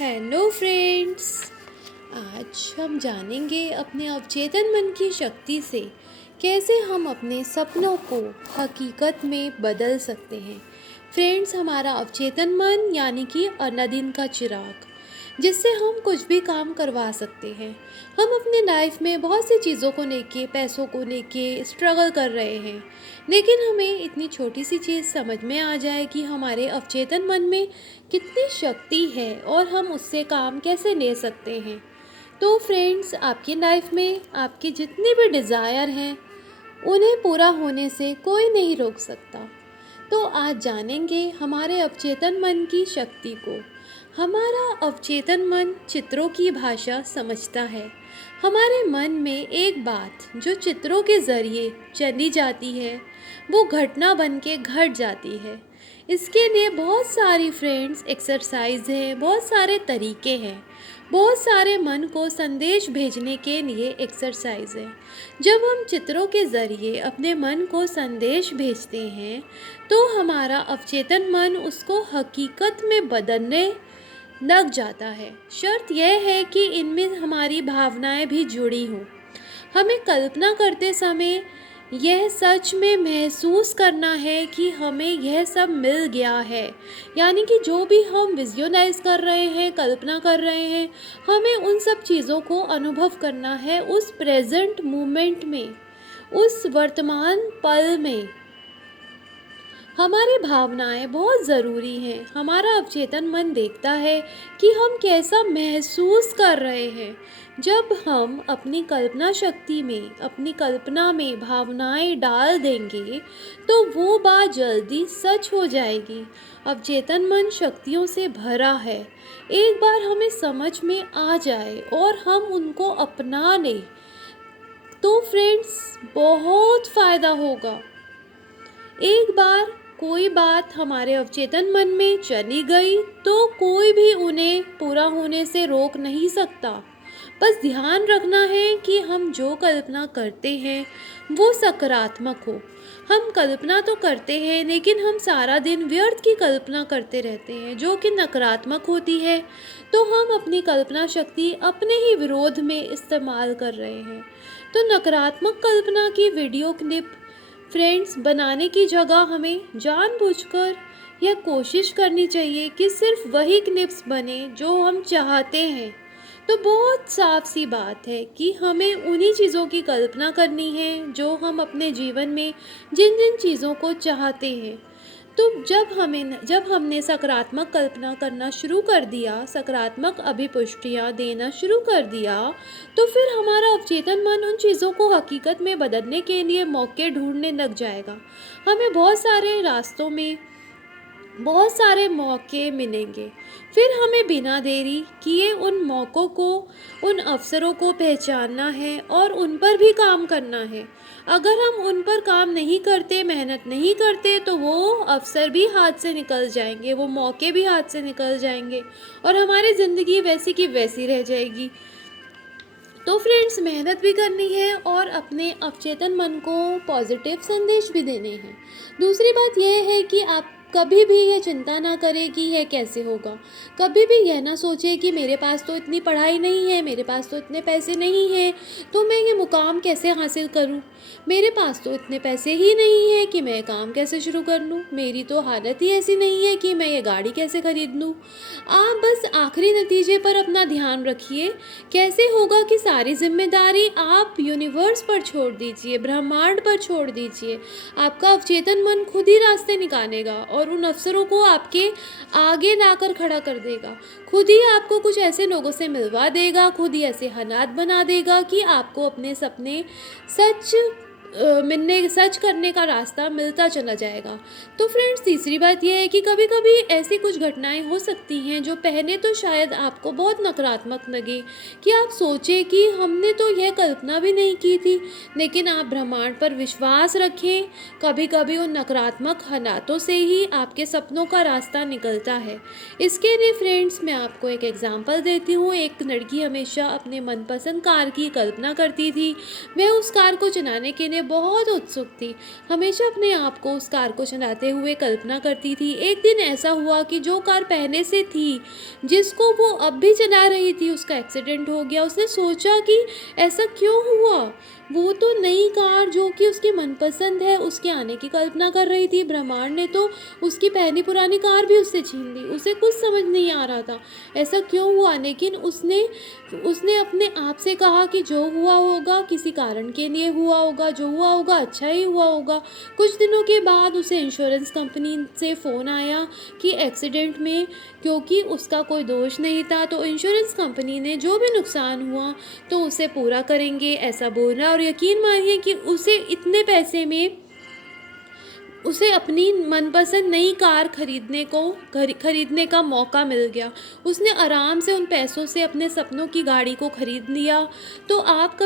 Hello friends. आज हम जानेंगे अपने अवचेतन मन की शक्ति से कैसे हम अपने सपनों को हकीकत में बदल सकते हैं। फ्रेंड्स, हमारा अवचेतन मन यानी कि अलादीन का चिराग, जिससे हम कुछ भी काम करवा सकते हैं। हम अपने लाइफ में बहुत सी चीज़ों को लेके, पैसों को लेके स्ट्रगल कर रहे हैं, लेकिन हमें इतनी छोटी सी चीज़ समझ में आ जाए कि हमारे अवचेतन मन में कितनी शक्ति है और हम उससे काम कैसे ले सकते हैं। तो फ्रेंड्स, आपकी लाइफ में आपके जितने भी डिज़ायर हैं, उन्हें पूरा होने से कोई नहीं रोक सकता। तो आज जानेंगे हमारे अवचेतन मन की शक्ति को। हमारा अवचेतन मन चित्रों की भाषा समझता है। हमारे मन में एक बात जो चित्रों के ज़रिए चली जाती है, वो घटना बन के घट जाती है। इसके लिए बहुत सारी फ्रेंड्स एक्सरसाइज हैं, बहुत सारे तरीके हैं, बहुत सारे मन को संदेश भेजने के लिए एक्सरसाइज है। जब हम चित्रों के ज़रिए अपने मन को संदेश भेजते हैं, तो हमारा अवचेतन मन उसको हकीकत में बदलने लग जाता है। शर्त यह है कि इनमें हमारी भावनाएं भी जुड़ी हों। हमें कल्पना करते समय यह सच में महसूस करना है कि हमें यह सब मिल गया है, यानी कि जो भी हम विजुअलाइज कर रहे हैं, कल्पना कर रहे हैं, हमें उन सब चीज़ों को अनुभव करना है उस प्रेजेंट मोमेंट में, उस वर्तमान पल में। हमारी भावनाएं बहुत ज़रूरी हैं। हमारा अवचेतन मन देखता है कि हम कैसा महसूस कर रहे हैं। जब हम अपनी कल्पना शक्ति में, अपनी कल्पना में भावनाएं डाल देंगे, तो वो बात जल्दी सच हो जाएगी। अवचेतन मन शक्तियों से भरा है। एक बार हमें समझ में आ जाए और हम उनको अपना लें, तो फ्रेंड्स बहुत फ़ायदा होगा। एक बार कोई बात हमारे अवचेतन मन में चली गई, तो कोई भी उन्हें पूरा होने से रोक नहीं सकता। बस ध्यान रखना है कि हम जो कल्पना करते हैं वो सकारात्मक हो। हम कल्पना तो करते हैं, लेकिन हम सारा दिन व्यर्थ की कल्पना करते रहते हैं जो कि नकारात्मक होती है। तो हम अपनी कल्पना शक्ति अपने ही विरोध में इस्तेमाल कर रहे हैं। तो नकारात्मक कल्पना की वीडियो क्लिप फ्रेंड्स बनाने की जगह हमें जानबूझकर यह कोशिश करनी चाहिए कि सिर्फ वही क्लिप्स बने जो हम चाहते हैं। तो बहुत साफ सी बात है कि हमें उन्हीं चीज़ों की कल्पना करनी है जो हम अपने जीवन में जिन जिन चीज़ों को चाहते हैं। तो जब हमने सकारात्मक कल्पना करना शुरू कर दिया, सकारात्मक अभिपुष्टियाँ देना शुरू कर दिया, तो फिर हमारा अवचेतन मन उन चीज़ों को हकीकत में बदलने के लिए मौके ढूंढने लग जाएगा। हमें बहुत सारे रास्तों में बहुत सारे मौके मिलेंगे। फिर हमें बिना देरी किए उन मौक़ों को, उन अवसरों को पहचानना है और उन पर भी काम करना है। अगर हम उन पर काम नहीं करते, मेहनत नहीं करते, तो वो अवसर भी हाथ से निकल जाएंगे, वो मौके भी हाथ से निकल जाएंगे और हमारी ज़िंदगी वैसी की वैसी रह जाएगी। तो फ्रेंड्स, मेहनत भी करनी है और अपने अवचेतन मन को पॉजिटिव संदेश भी देने हैं। दूसरी बात यह है कि आप कभी भी यह चिंता ना करें कि यह कैसे होगा। कभी भी यह ना सोचें कि मेरे पास तो इतनी पढ़ाई नहीं है, मेरे पास तो इतने पैसे नहीं हैं, तो मैं ये मुकाम कैसे हासिल करूं। मेरे पास तो इतने पैसे ही नहीं है कि मैं ये काम कैसे शुरू कर लूं। मेरी तो हालत ही ऐसी नहीं है कि मैं ये गाड़ी कैसे खरीद लूं। आप बस आखिरी नतीजे पर अपना ध्यान रखिए। कैसे होगा कि सारी जिम्मेदारी आप यूनिवर्स पर छोड़ दीजिए, ब्रह्मांड पर छोड़ दीजिए। आपका अवचेतन मन खुद ही रास्ते निकालेगा और उन अवसरों को आपके आगे लाकर खड़ा कर देगा। खुद ही आपको कुछ ऐसे लोगों से मिलवा देगा, खुद ही ऐसे हालात बना देगा कि आपको अपने सपने सच सच करने का रास्ता मिलता चला जाएगा। तो फ्रेंड्स, तीसरी बात यह है कि कभी कभी ऐसी कुछ घटनाएं हो सकती हैं जो पहले तो शायद आपको बहुत नकारात्मक लगे, कि आप सोचें कि हमने तो यह कल्पना भी नहीं की थी, लेकिन आप ब्रह्मांड पर विश्वास रखें। कभी कभी उन नकारात्मक हालातों से ही आपके सपनों का रास्ता निकलता है। इसके लिए फ्रेंड्स, मैं आपको एक एग्जाम्पल देती हूँ। एक लड़की हमेशा अपने मनपसंद कार की कल्पना करती थी। वह उस कार को चलाने के लिए लिए बहुत उत्सुक थी। हमेशा अपने आप को उस कार को चलाते हुए कल्पना करती थी। एक दिन ऐसा हुआ कि जो कार पहले से थी, जिसको वो अब भी चला रही थी, उसका एक्सीडेंट हो गया। उसने सोचा कि ऐसा क्यों हुआ? वो तो नई कार जो कि उसकी मनपसंद है, उसके आने की कल्पना कर रही थी। ब्रह्मांड ने तो उसकी पहली पुरानी कार भी उससे छीन ली। उसे कुछ समझ नहीं आ रहा था ऐसा क्यों हुआ, लेकिन उसने उसने अपने आप से कहा कि जो हुआ होगा किसी कारण के लिए हुआ होगा, जो हुआ होगा अच्छा ही हुआ होगा। कुछ दिनों के बाद उसे इंश्योरेंस कंपनी से फ़ोन आया कि एक्सीडेंट में, क्योंकि उसका कोई दोष नहीं था, तो इंश्योरेंस कंपनी ने जो भी नुकसान हुआ तो उसे पूरा करेंगे ऐसा बोल रहा। और यकीन मानिए कि उसे इतने पैसे में उसे अपनी मनपसंद नई कार खरीदने का मौका मिल गया। उसने आराम से उन पैसों से अपने सपनों की गाड़ी को खरीद लिया। तो आप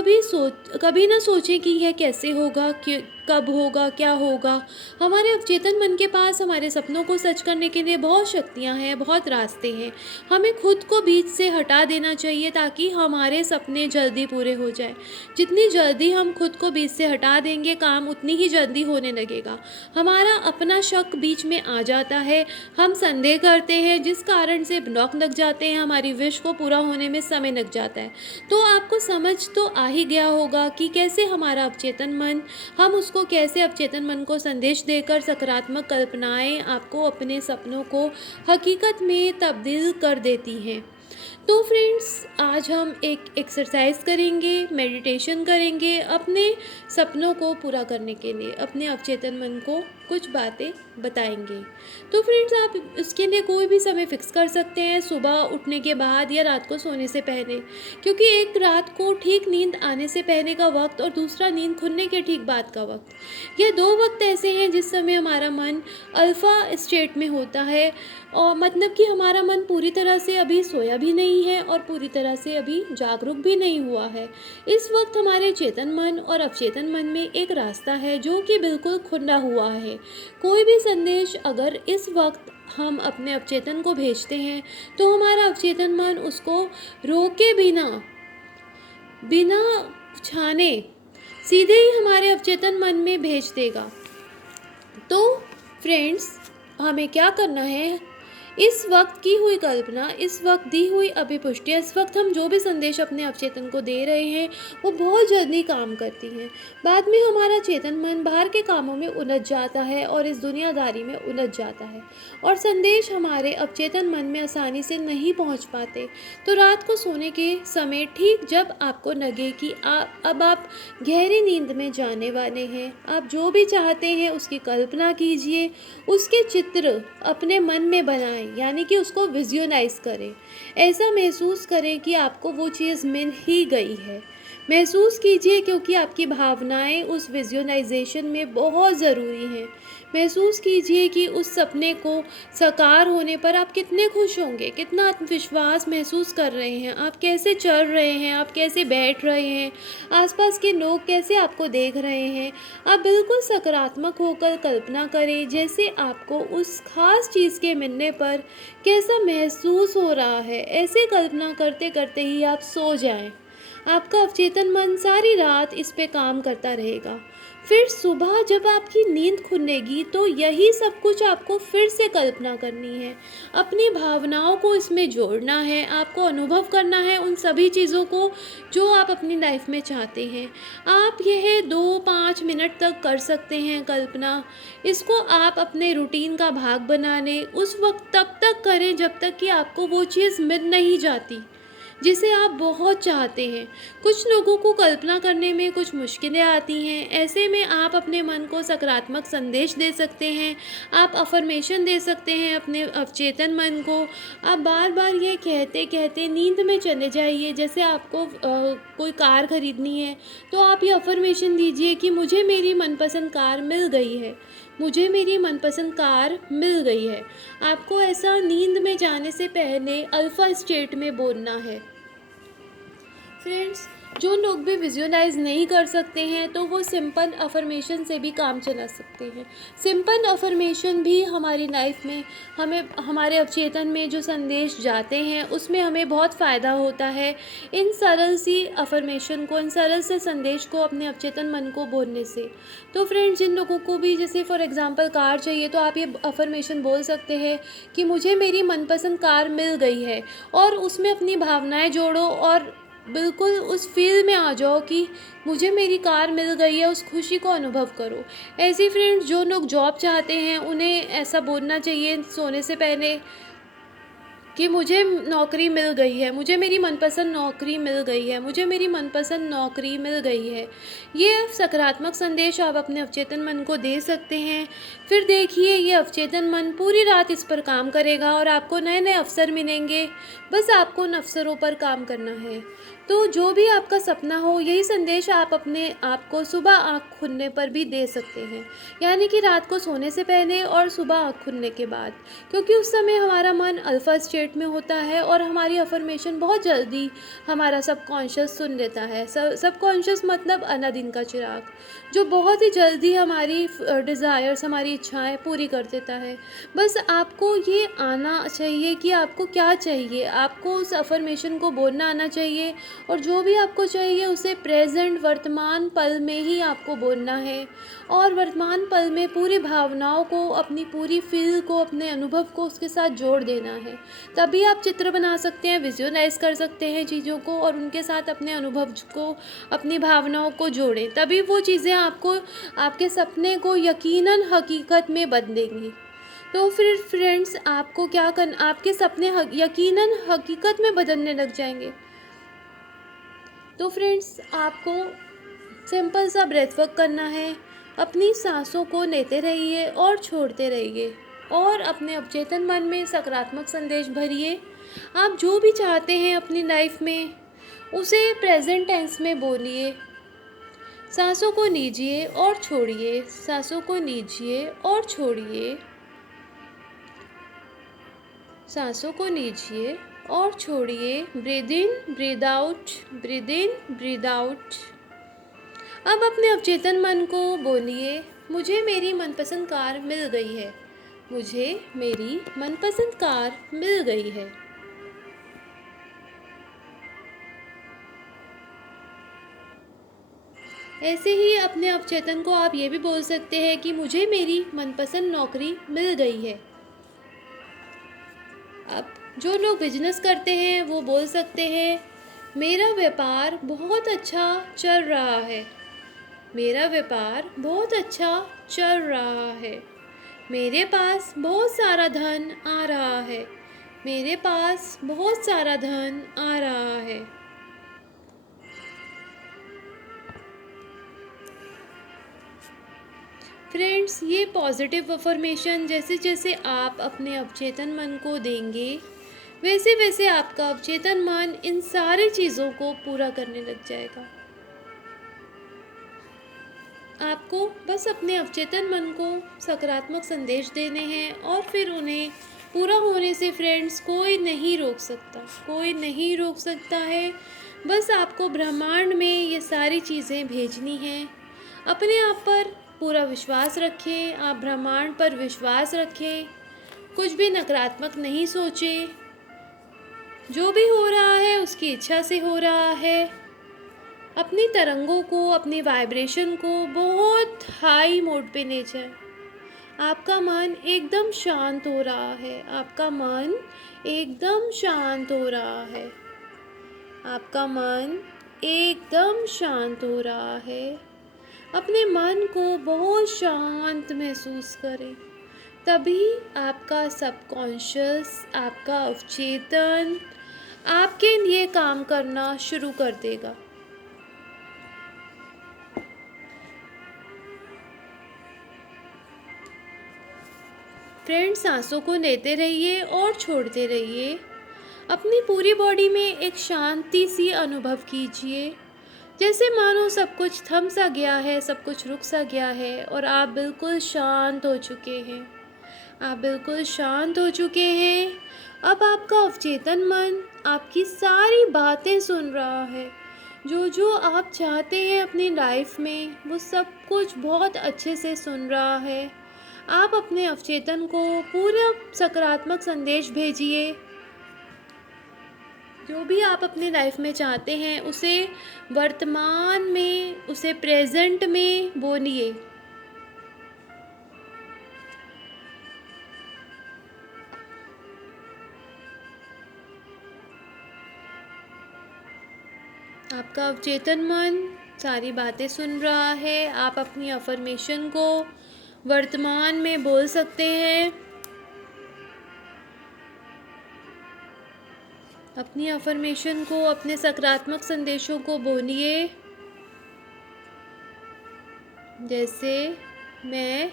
कभी ना सोचें कि यह कैसे होगा, कि कब होगा, क्या होगा। हमारे अवचेतन मन के पास हमारे सपनों को सच करने के लिए बहुत शक्तियाँ हैं, बहुत रास्ते हैं। हमें खुद को बीच से हटा देना चाहिए ताकि हमारे सपने जल्दी पूरे हो जाए। जितनी जल्दी हम खुद को बीच से हटा देंगे, काम उतनी ही जल्दी होने लगेगा। हमारा अपना शक बीच में आ जाता है, हम संदेह करते हैं, जिस कारण से ब्लॉक लग जाते हैं, हमारी विश को पूरा होने में समय लग जाता है। तो आपको समझ तो आ ही गया होगा कि कैसे हमारा अवचेतन मन, हम उसको कैसे अवचेतन मन को संदेश देकर सकारात्मक कल्पनाएं आपको अपने सपनों को हकीकत में तब्दील कर देती हैं। तो फ्रेंड्स, आज हम एक एक्सरसाइज करेंगे, मेडिटेशन करेंगे अपने सपनों को पूरा करने के लिए। अपने अवचेतन मन को कुछ बातें बताएंगे। तो फ्रेंड्स, आप इसके लिए कोई भी समय फिक्स कर सकते हैं, सुबह उठने के बाद या रात को सोने से पहले, क्योंकि एक रात को ठीक नींद आने से पहले का वक्त और दूसरा नींद खुलने के ठीक बाद का वक्त, ये दो वक्त ऐसे हैं जिस समय हमारा मन अल्फ़ा स्टेट में होता है। और मतलब कि हमारा मन पूरी तरह से अभी सोया भी नहीं है और पूरी तरह से अभी जागरूक भी नहीं हुआ है। इस वक्त हमारे चेतन मन और अवचेतन मन में एक रास्ता है जो कि बिल्कुल खुला हुआ है। कोई भी संदेश अगर इस वक्त हम अपने अवचेतन को भेजते हैं तो हमारा अवचेतन मन उसको रोके बिना बिना छाने सीधे ही हमारे अवचेतन मन में भेज देगा। तो फ्रेंड्स, हमें क्या करना है, इस वक्त की हुई कल्पना, इस वक्त दी हुई अभिपुष्टि, इस वक्त हम जो भी संदेश अपने अवचेतन को दे रहे हैं वो बहुत जल्दी काम करती हैं। बाद में हमारा चेतन मन बाहर के कामों में उलझ जाता है और इस दुनियादारी में उलझ जाता है और संदेश हमारे अवचेतन मन में आसानी से नहीं पहुंच पाते। तो रात को सोने के समय ठीक जब आपको लगे कि अब आप गहरी नींद में जाने वाले हैं, आप जो भी चाहते हैं उसकी कल्पना कीजिए, उसके चित्र अपने मन में बनाएं, यानी कि उसको विजुअलाइज करें। ऐसा महसूस करें कि आपको वो चीज़ मिल ही गई है। महसूस कीजिए, क्योंकि आपकी भावनाएं उस विजुअलाइजेशन में बहुत ज़रूरी हैं। महसूस कीजिए कि उस सपने को साकार होने पर आप कितने खुश होंगे, कितना आत्मविश्वास महसूस कर रहे हैं, आप कैसे चल रहे हैं, आप कैसे बैठ रहे हैं, आसपास के लोग कैसे आपको देख रहे हैं। आप बिल्कुल सकारात्मक होकर कल्पना करें जैसे आपको उस खास चीज़ के मिलने पर कैसा महसूस हो रहा है। ऐसे कल्पना करते करते ही आप सो जाएं। आपका अवचेतन मन सारी रात इस पे काम करता रहेगा। फिर सुबह जब आपकी नींद खुलेगी तो यही सब कुछ आपको फिर से कल्पना करनी है, अपनी भावनाओं को इसमें जोड़ना है, आपको अनुभव करना है उन सभी चीज़ों को जो आप अपनी लाइफ में चाहते हैं। आप यह 2-5 मिनट तक कर सकते हैं कल्पना। इसको आप अपने रूटीन का भाग बना लें। उस वक्त तब तक करें जब तक कि आपको वो चीज़ मिल नहीं जाती जिसे आप बहुत चाहते हैं। कुछ लोगों को कल्पना करने में कुछ मुश्किलें आती हैं। ऐसे में आप अपने मन को सकारात्मक संदेश दे सकते हैं, आप अफर्मेशन दे सकते हैं अपने अवचेतन मन को। आप बार बार ये कहते कहते नींद में चले जाइए। जैसे आपको कोई कार खरीदनी है तो आप ये अफर्मेशन दीजिए कि मुझे मेरी मनपसंद कार मिल गई है, मुझे मेरी मनपसंद कार मिल गई है। आपको ऐसा नींद में जाने से पहले अल्फ़ा स्टेट में बोलना है। फ्रेंड्स, जो लोग भी विजुअलाइज़ नहीं कर सकते हैं तो वो सिंपल अफ़र्मेशन से भी काम चला सकते हैं। सिंपल अफ़र्मेशन भी हमारी लाइफ में हमें हमारे अवचेतन में जो संदेश जाते हैं उसमें हमें बहुत फ़ायदा होता है। इन सरल सी अफ़र्मेशन को, इन सरल से संदेश को अपने अवचेतन मन को बोलने से। तो फ्रेंड्स, जिन लोगों को भी जैसे फॉर एग्ज़ाम्पल कार चाहिए तो आप ये अफ़र्मेशन बोल सकते हैं कि मुझे मेरी मनपसंद कार मिल गई है, और उसमें अपनी भावनाएँ जोड़ो और बिल्कुल उस फ़ील में आ जाओ कि मुझे मेरी कार मिल गई है, उस खुशी को अनुभव करो। ऐसे ही फ्रेंड्स, जो लोग जॉब चाहते हैं उन्हें ऐसा बोलना चाहिए सोने से पहले कि मुझे नौकरी मिल गई है, मुझे मेरी मनपसंद नौकरी मिल गई है, मुझे मेरी मनपसंद नौकरी मिल गई है। ये सकारात्मक संदेश आप अपने अवचेतन मन को दे सकते हैं। फिर देखिए, ये अवचेतन मन पूरी रात इस पर काम करेगा और आपको नए-नए अवसर मिलेंगे। बस आपको उन अवसरों पर काम करना है। तो जो भी आपका सपना हो, यही संदेश आप अपने आप को सुबह आँख खुलने पर भी दे सकते हैं। यानी कि रात को सोने से पहले और सुबह आँख खुलने के बाद। क्योंकि उस समय हमारा मन अल्फ़ा स्टेट में होता है और हमारी अफ़र्मेशन बहुत जल्दी हमारा सबकॉन्शियस सुन लेता है। सबकॉन्शियस मतलब अलादीन का चिराग, जो बहुत ही जल्दी हमारी डिज़ायर्स, हमारी इच्छाएँ पूरी कर देता है। बस आपको ये आना चाहिए कि आपको क्या चाहिए, आपको उस अफ़र्मेशन को बोलना आना चाहिए, और जो भी आपको चाहिए उसे प्रेज़ेंट वर्तमान पल में ही आपको बोलना है। और वर्तमान पल में पूरी भावनाओं को, अपनी पूरी फ़ील को, अपने अनुभव को उसके साथ जोड़ देना है। तभी आप चित्र बना सकते हैं, विज़ुअलाइज़ कर सकते हैं चीज़ों को और उनके साथ अपने अनुभव को, अपनी भावनाओं को जोड़ें। तभी वो चीज़ें आपको, आपके सपने को यकीनन हकीकत में बदलेंगी। तो फिर फ्रेंड्स, आपको क्या करना, आपके सपने यकीनन हकीकत में बदलने लग जाएँगे। तो फ्रेंड्स, आपको सिंपल सा ब्रेथ वर्क करना है। अपनी सांसों को लेते रहिए और छोड़ते रहिए, और अपने अवचेतन मन में सकारात्मक संदेश भरिए। आप जो भी चाहते हैं अपनी लाइफ में, उसे प्रेजेंट टेंस में बोलिए। सांसों को लीजिए और छोड़िए, सांसों को लीजिए और छोड़िए, सांसों को लीजिए और छोड़िए। Breathe in, breathe out, breathe in, breathe out. अब अपने अवचेतन मन को बोलिए, मुझे मेरी मनपसंद कार मिल गई है, मुझे मेरी मनपसंद कार मिल गई है। ऐसे ही अपने अवचेतन को आप ये भी बोल सकते हैं कि मुझे मेरी मनपसंद नौकरी मिल गई है। अब जो लोग बिजनेस करते हैं वो बोल सकते हैं, मेरा व्यापार बहुत अच्छा चल रहा है, मेरा व्यापार बहुत अच्छा चल रहा है, मेरे पास बहुत सारा धन आ रहा है, मेरे पास बहुत सारा धन आ रहा है। फ्रेंड्स, ये पॉजिटिव अफर्मेशन जैसे जैसे आप अपने अवचेतन मन को देंगे, वैसे वैसे आपका अवचेतन मन इन सारी चीज़ों को पूरा करने लग जाएगा। आपको बस अपने अवचेतन मन को सकारात्मक संदेश देने हैं और फिर उन्हें पूरा होने से फ्रेंड्स कोई नहीं रोक सकता, कोई नहीं रोक सकता है। बस आपको ब्रह्मांड में ये सारी चीज़ें भेजनी हैं। अपने आप पर पूरा विश्वास रखें, आप ब्रह्मांड पर विश्वास रखें, कुछ भी नकारात्मक नहीं सोचें। जो भी हो रहा है उसकी इच्छा से हो रहा है। अपनी तरंगों को, अपनी वाइब्रेशन को बहुत हाई मोड पे ले जाएं। आपका मन एकदम शांत हो रहा है, आपका मन एकदम शांत हो रहा है, आपका मन एकदम शांत हो रहा है। अपने मन को बहुत शांत महसूस करें, तभी आपका सबकॉन्शियस, आपका अवचेतन आपके लिए काम करना शुरू कर देगा। फ्रेंड्स, सांसों को लेते रहिए और छोड़ते रहिए। अपनी पूरी बॉडी में एक शांति सी अनुभव कीजिए, जैसे मानो सब कुछ थम सा गया है, सब कुछ रुक सा गया है और आप बिल्कुल शांत हो चुके हैं। आप बिल्कुल शांत हो चुके हैं। अब आपका अवचेतन मन आपकी सारी बातें सुन रहा है। जो जो आप चाहते हैं अपनी लाइफ में वो सब कुछ बहुत अच्छे से सुन रहा है। आप अपने अवचेतन को पूरा सकारात्मक संदेश भेजिए। जो भी आप अपनी लाइफ में चाहते हैं उसे वर्तमान में, उसे प्रेजेंट में बोलिए। आपका अवचेतन मन सारी बातें सुन रहा है। आप अपनी अफर्मेशन को वर्तमान में बोल सकते हैं। अपनी अफर्मेशन को, अपने सकारात्मक संदेशों को बोलिए। जैसे मैं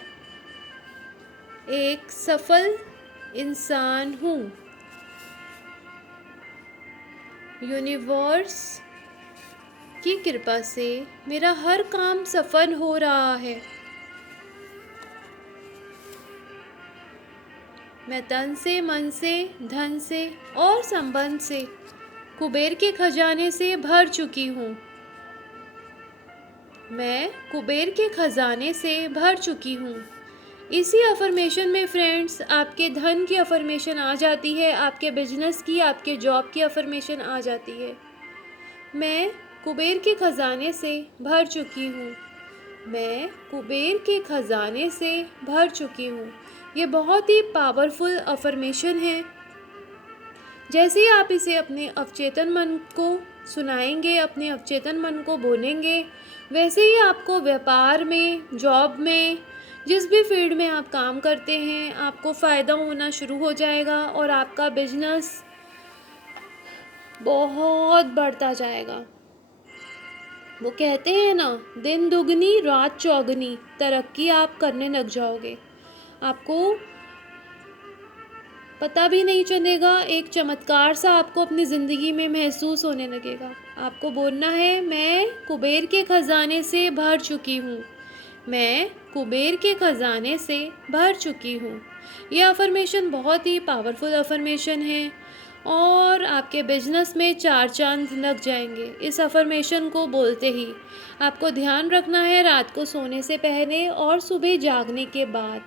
एक सफल इंसान हूँ। यूनिवर्स की कृपा से मेरा हर काम सफल हो रहा है। मैं तन से, मन से, धन से और संबंध से कुबेर के खजाने से भर चुकी हूँ। मैं कुबेर के खजाने से भर चुकी हूँ। इसी अफर्मेशन में फ्रेंड्स आपके धन की अफर्मेशन आ जाती है, आपके बिजनेस की, आपके जॉब की अफर्मेशन आ जाती है। मैं कुबेर के खजाने से भर चुकी हूँ। मैं कुबेर के खजाने से भर चुकी हूँ। ये बहुत ही पावरफुल अफर्मेशन है। जैसे ही आप इसे अपने अवचेतन मन को सुनाएंगे, अपने अवचेतन मन को बोलेंगे, वैसे ही आपको व्यापार में, जॉब में, जिस भी फील्ड में आप काम करते हैं, आपको फ़ायदा होना शुरू हो जाएगा और आपका बिजनेस बहुत बढ़ता जाएगा। वो कहते हैं ना, दिन दुगनी रात चौगनी तरक्की आप करने लग जाओगे। आपको पता भी नहीं चलेगा, एक चमत्कार सा आपको अपनी ज़िंदगी में महसूस होने लगेगा। आपको बोलना है, मैं कुबेर के खजाने से भर चुकी हूँ। मैं कुबेर के खजाने से भर चुकी हूँ। यह अफर्मेशन बहुत ही पावरफुल अफर्मेशन है और आपके बिजनेस में 4 चांद लग जाएंगे इस अफर्मेशन को बोलते ही। आपको ध्यान रखना है रात को सोने से पहले और सुबह जागने के बाद।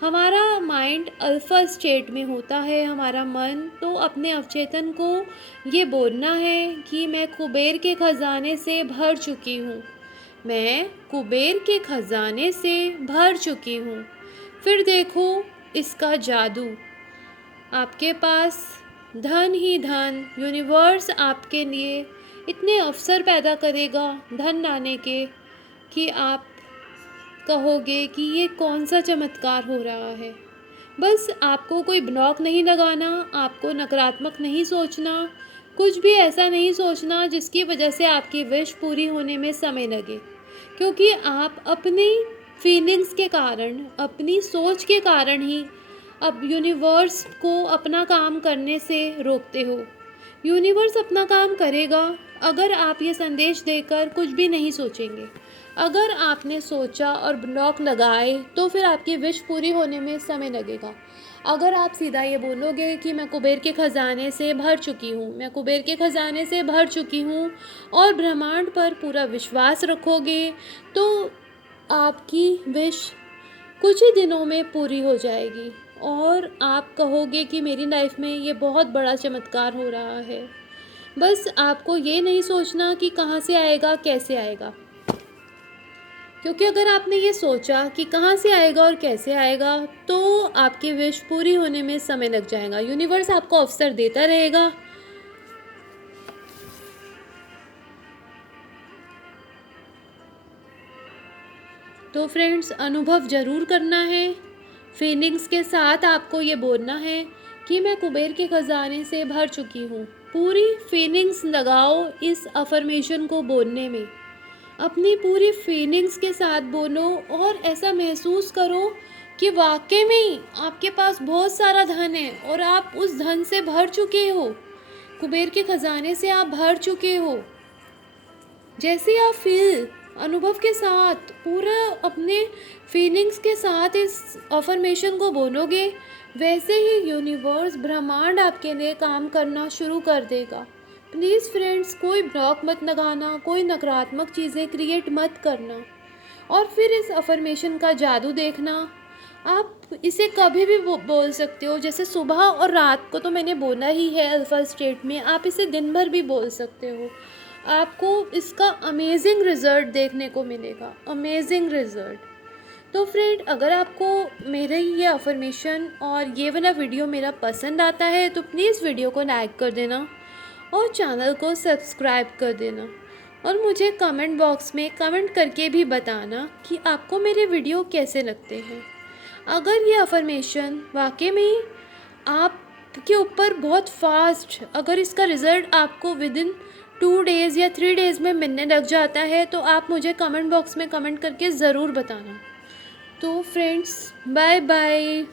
हमारा माइंड अल्फा स्टेट में होता है, हमारा मन। तो अपने अवचेतन को ये बोलना है कि मैं कुबेर के खजाने से भर चुकी हूँ। मैं कुबेर के खजाने से भर चुकी हूँ। फिर देखो इसका जादू। आपके पास धन ही धन, यूनिवर्स आपके लिए इतने अवसर पैदा करेगा धन लाने के कि आप कहोगे कि ये कौन सा चमत्कार हो रहा है। बस आपको कोई ब्लॉक नहीं लगाना, आपको नकारात्मक नहीं सोचना, कुछ भी ऐसा नहीं सोचना जिसकी वजह से आपकी विश पूरी होने में समय लगे। क्योंकि आप अपनी फीलिंग्स के कारण, अपनी सोच के कारण ही अब यूनिवर्स को अपना काम करने से रोकते हो। यूनिवर्स अपना काम करेगा अगर आप ये संदेश देकर कुछ भी नहीं सोचेंगे। अगर आपने सोचा और ब्लॉक लगाए तो फिर आपकी विश पूरी होने में समय लगेगा। अगर आप सीधा ये बोलोगे कि मैं कुबेर के खजाने से भर चुकी हूँ, मैं कुबेर के खजाने से भर चुकी हूँ, और ब्रह्मांड पर पूरा विश्वास रखोगे, तो आपकी विश कुछ ही दिनों में पूरी हो जाएगी और आप कहोगे कि मेरी लाइफ में ये बहुत बड़ा चमत्कार हो रहा है। बस आपको ये नहीं सोचना कि कहाँ से आएगा, कैसे आएगा। क्योंकि अगर आपने ये सोचा कि कहाँ से आएगा और कैसे आएगा, तो आपकी विश पूरी होने में समय लग जाएगा। यूनिवर्स आपको अवसर देता रहेगा। तो फ्रेंड्स, अनुभव ज़रूर करना है। फीलिंग्स के साथ आपको ये बोलना है कि मैं कुबेर के खजाने से भर चुकी हूँ। पूरी फीलिंग्स लगाओ इस अफर्मेशन को बोलने में। अपनी पूरी फीलिंग्स के साथ बोलो और ऐसा महसूस करो कि वाकई में ही आपके पास बहुत सारा धन है और आप उस धन से भर चुके हो। कुबेर के खजाने से आप भर चुके हो। जैसे आप फील, अनुभव के साथ, पूरा अपने फीलिंग्स के साथ इस अफर्मेशन को बोलोगे, वैसे ही यूनिवर्स, ब्रह्मांड आपके लिए काम करना शुरू कर देगा। प्लीज़ फ्रेंड्स, कोई ब्लॉक मत लगाना, कोई नकारात्मक चीज़ें क्रिएट मत करना। और फिर इस अफ़र्मेशन का जादू देखना। आप इसे कभी भी बोल सकते हो, जैसे सुबह और रात को तो मैंने बोला ही है अल्फ़ा स्टेट में, आप इसे दिन भर भी बोल सकते हो। आपको इसका अमेज़िंग रिज़ल्ट देखने को मिलेगा, अमेज़िंग रिज़ल्ट। तो फ्रेंड, अगर आपको मेरे ये अफ़र्मेशन और ये वाला वीडियो मेरा पसंद आता है तो प्लीज़ वीडियो को लाइक कर देना और चैनल को सब्सक्राइब कर देना। और मुझे कमेंट बॉक्स में कमेंट करके भी बताना कि आपको मेरे वीडियो कैसे लगते हैं। अगर ये अफ़र्मेशन वाक़ई में आपके ऊपर बहुत फ़ास्ट, अगर इसका रिज़ल्ट आपको विदिन 2 डेज़ या 3 डेज़ में मिलने लग जाता है तो आप मुझे कमेंट बॉक्स में कमेंट करके ज़रूर बताना। तो फ्रेंड्स, बाय बाय।